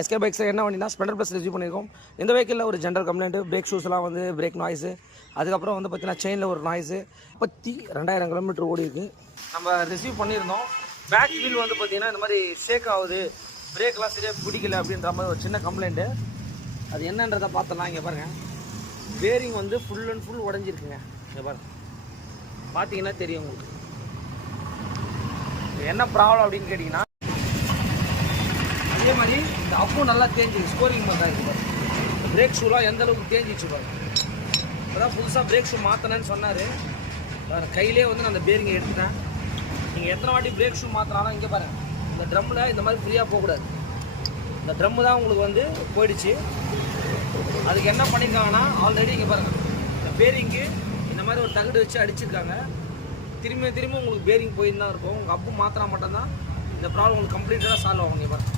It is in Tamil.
எஸ்கே பைக்ஸில் என்ன வண்டினா ஸ்ப்ளெண்டர் ப்ளஸ் ரிவ்யூ பண்ணியிருக்கோம். இந்த வெஹிக்கிளில் ஒரு ஜென்ரல் கம்ப்ளைண்ட், பிரேக் ஷூஸ்லாம் வந்து பிரேக் நாய்ஸு, அதுக்கப்புறம் வந்து பார்த்தீங்கன்னா செயினில் ஒரு நாய்ஸு. 32,000 கிலோமீட்டர் ஓடி இருக்குது. நம்ம ரிசீவ் பண்ணியிருந்தோம். பேக் வீல் வந்து பார்த்தீங்கன்னா இந்த மாதிரி ஷேக் ஆகுது, பிரேக்லாம் சரியாக பிடிக்கல அப்படின்ற மாதிரி ஒரு சின்ன கம்ப்ளைண்ட்டு. அது என்னன்றதை பார்த்தலாம். இங்கே பாருங்கள், பேரிங் வந்து ஃபுல் அண்ட் ஃபுல் உடஞ்சிருக்குங்க. இங்கே பாருங்கள், பார்த்தீங்கன்னா தெரியும் உங்களுக்கு என்ன ப்ராப்ளம் அப்படின்னு கேட்டிங்கன்னா. அதே மாதிரி இந்த அப்பும் நல்லா தேஞ்சிருக்கு, ஸ்கோரிங் பண்ணுறாங்க. பிரேக் ஷூலாம் எந்த அளவுக்கு தேஞ்சிச்சு பாருங்க. இப்போ தான் புதுசாக பிரேக் ஷூ மாற்றினேன்னு சொன்னார். வேறு கையிலே வந்து நான் அந்த பேரிங்கை எடுத்துட்டேன். நீங்கள் எத்தனை வாட்டி பிரேக் ஷூ மாற்றினாலும் இங்கே பாருங்கள், இந்த ட்ரம்மில் இந்த மாதிரி ஃப்ரீயாக போகக்கூடாது. இந்த ட்ரம்மு தான் உங்களுக்கு வந்து போயிடுச்சு. அதுக்கு என்ன பண்ணியிருக்காங்கன்னா, ஆல்ரெடி இங்கே பாருங்கள், இந்த பேரிங்கு இந்த மாதிரி ஒரு தகடு வச்சு அடிச்சிருக்காங்க. திரும்ப உங்களுக்கு பேரிங் போயின்னு தான் இருக்கும். உங்கள் அப்பு மாற்றினா மட்டும்தான் இந்த ப்ராப்ளம் உங்களுக்கு கம்ப்ளீட்டாக சால்வ் ஆகும். இங்கே பாருங்கள்,